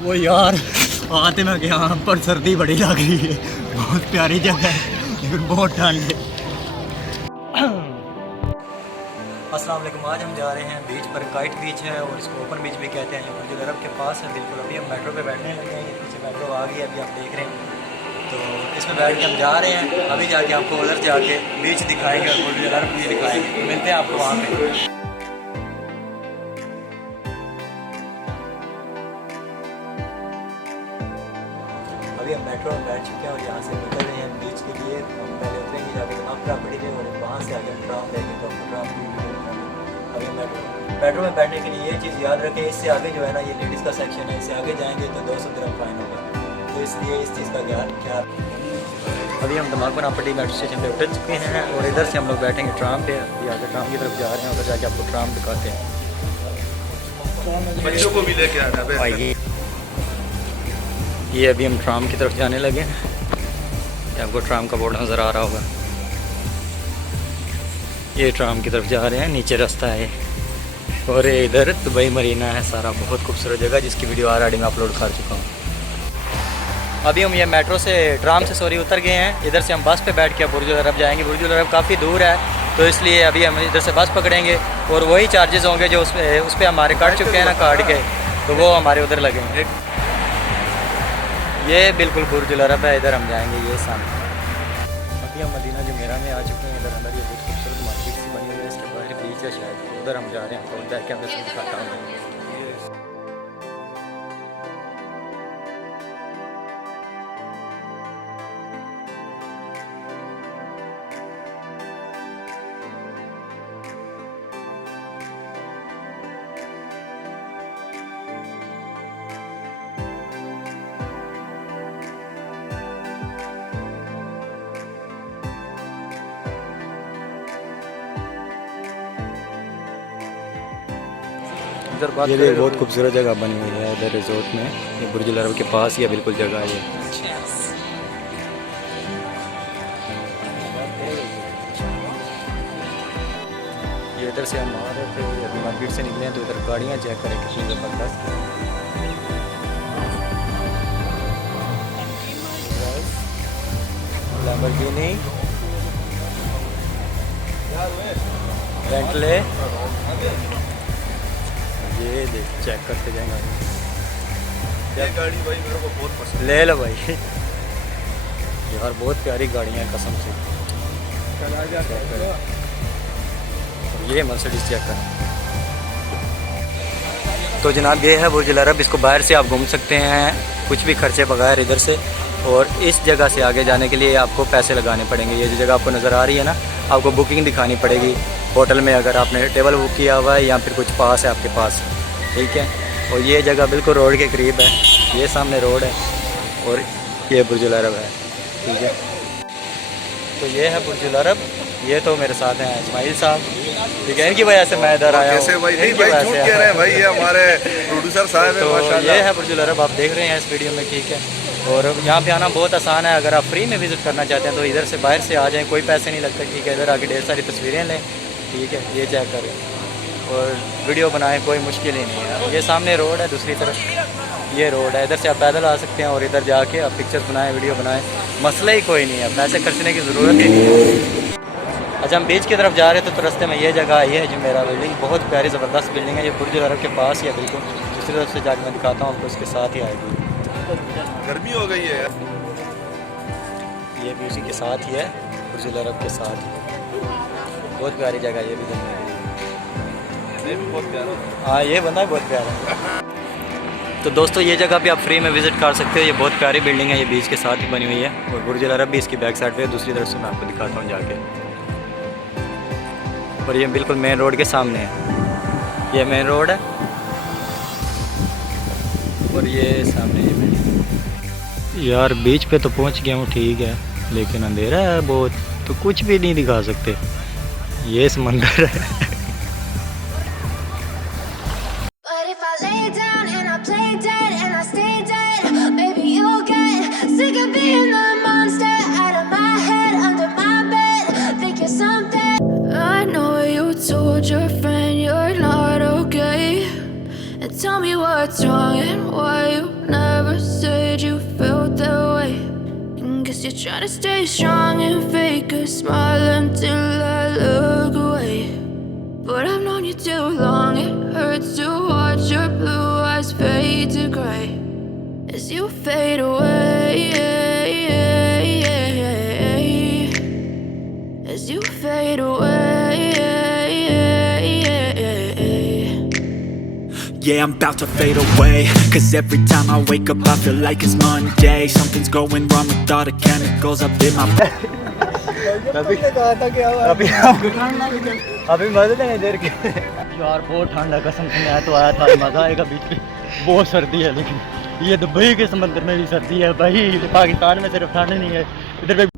वो यार आते मैं यहाँ पर सर्दी बड़ी लग रही है, बहुत प्यारी जगह है लेकिन बहुत ठंड है। अस्सलाम वालेकुम। आज हम जा रहे हैं बीच पर, काइट बीच है और इसको ओपन बीच भी कहते हैं। ये बुर्ज अरब के पास है बिल्कुल। अभी हम मेट्रो पे बैठने लगे हैं, पीछे मेट्रो आ गई है, अभी आप देख रहे हैं। तो इसमें बैठ के हम जा रहे हैं, अभी जाके आपको उधर जाके बीच दिखाएंगे और बुर्ज अरब भी दिखाएंगे। मिलते हैं आपको वहाँ पे। अभी हम मेट्रो में बैठ चुके हैं और यहाँ से निकल रहे हैं बीच के लिए। हम पहले उतरेंगे जाके तमाम प्रॉपर्टी पे और वहाँ से आगे हम ट्राम लेंगे तो आपको ट्राम की वीडियो दिखाएंगे। अभी मेट्रो में बैठने के लिए ये चीज़ याद रखें, इससे आगे जो है ना ये लेडीज़ का सेक्शन है, इससे आगे जाएंगे तो 200 दिरहम फाइन होगा, तो इसलिए इस चीज़ का ख्याल। अभी हम दमाग प्रॉपर्टी मेट्रो स्टेशन पर उतर चुके हैं और इधर से हम लोग बैठेंगे ट्राम पे। अभी आगे ट्राम की तरफ जा रहे हैं, उधर जाके आपको ट्राम दिखाते हैं। बच्चों को भी लेके आना है। ये अभी हम ट्राम की तरफ जाने लगे हैं। आपको ट्राम का बोर्ड नज़र आ रहा होगा। ये ट्राम की तरफ जा रहे हैं, नीचे रास्ता है और इधर दुबई मरीना है सारा। बहुत खूबसूरत जगह जिसकी वीडियो ऑलरेडी मैं अपलोड कर चुका हूँ। अभी हम ये मेट्रो से ट्राम से उतर गए हैं। इधर से हम बस पे बैठ के बुर्ज अरब जाएंगे। बुर्ज अरब काफ़ी दूर है तो इसलिए अभी हम इधर से बस पकड़ेंगे और वही चार्जेस होंगे जो उस पर हमारे काट चुके हैं ना कार्ड के, तो वो हमारे उधर लगेंगे। ये बिल्कुल बुर्ज अरब है, इधर हम जाएंगे ये सामने। अभी हम मदीना जुमेरा में आ चुके हैं। इधर अंदर ये बहुत खूबसूरत मार्केट सी बनी हुई है, इसके बाहर बीच है शायद, उधर हम जा रहे हैं। तो उधर के अंदर से दिखाता हूँ। ये भी बहुत खूबसूरत जगह बनी हुई है इधर रिजोर्ट में। ये बुर्ज अरब के पास ही है बिल्कुल जगह है ये। इधर से हम आ रहे थे, अभी मार्केट से निकले हैं तो इधर गाड़ियाँ चेक करें कितनी ज़बरदस्त। लैम्बोर्गिनी, बेंटले, ये देख चेक करते जाएंगे। ये गाड़ी भाई मेरे को बहुत पसंद, ले लो भाई यार, बहुत प्यारी गाड़ियाँ हैं कसम से। ये मर्सिडीज चेक करें। तो जनाब ये है बुर्ज अरब। इसको बाहर से आप घूम सकते हैं कुछ भी खर्चे बगैर इधर से। और इस जगह से आगे जाने के लिए आपको पैसे लगाने पड़ेंगे। ये जो जगह आपको नज़र आ रही है ना, आपको बुकिंग दिखानी पड़ेगी होटल में, अगर आपने टेबल बुक किया हुआ है या फिर कुछ पास है आपके पास, ठीक है। और ये जगह बिल्कुल रोड के करीब है, ये सामने रोड है और ये बुर्ज अरब है, ठीक है। तो ये है बुर्ज अरब। ये तो मेरे साथ हैं इस्माइल साहब, ठीक है। इनकी वजह से मैं इधर आया हूँ। कैसे भाई? नहीं भाई झूठ कह रहे हैं भाई, ये हमारे प्रोड्यूसर साहब हैं माशाल्लाह। ये है बुर्ज अरब, आप देख रहे हैं इस वीडियो में, ठीक है। और यहाँ पे आना बहुत आसान है। अगर आप फ्री में विज़िट करना चाहते हैं तो इधर से बाहर से आ जाएं, कोई पैसे नहीं लगता, ठीक है। इधर आके ढेर सारी तस्वीरें लें, ठीक है, ये चेक करें और वीडियो बनाएं, कोई मुश्किल ही नहीं है। ये सामने रोड है, दूसरी तरफ ये रोड है। इधर से आप पैदल आ सकते हैं और इधर जाके आप पिक्चर्स बनाएं, वीडियो बनाएं, मसला ही कोई नहीं है, पैसे खर्चने की ज़रूरत ही नहीं है। अच्छा, हम बीच की तरफ जा रहे थे तो रास्ते में ये जगह आई है जो मेरा बिल्डिंग, बहुत प्यारी ज़बरदस्त बिल्डिंग है। ये बुर्ज अरब के पास ही है बिल्कुल। दूसरी तरफ से जाकर मैं दिखाता हूँ आपको, इसके साथ ही आएगी। गर्मी हो गई है, ये भी उसी के साथ ही है, बुर्ज अरब के साथ ही। बहुत प्यारी जगह ये भी घूमने के लिए। ये भी बहुत प्यारा। हाँ, ये बंदा बहुत प्यारा है। तो दोस्तों ये जगह पे आप फ्री में विज़िट कर सकते हो। ये बहुत प्यारी बिल्डिंग है, ये बीच के साथ ही बनी हुई है और बुर्ज अरब भी इसकी बैक साइड पे है। दूसरी तरफ से मैं आपको दिखाता हूँ जाके। और ये बिल्कुल मेन रोड के सामने है, ये मेन रोड है और ये सामने ये बिल्डिंग। यार बीच पे तो पहुंच गया हूँ, ठीक है, लेकिन अंधेरा है बहुत, तो कुछ भी नहीं दिखा सकते। ये समंदर है। Tell me what's wrong and why you never to try to stay strong and fake a smile until I look away. But I've known you too long, it hurts to watch your blue eyes fade to gray as you fade away, as you fade away. Yeah, I'm about to fade away, cause every time I wake up I feel like it's Monday. Something's going wrong with all the chemicals up in my अभी मजे लेंगे देर के यार बहुत ठंड है कसम से मैं तो आया था मजा आएगा बीच में बहुत सर्दी है लेकिन ये दुबई के समंदर में भी सर्दी है भाई पाकिस्तान में सिर्फ ठंड नहीं है इधर पे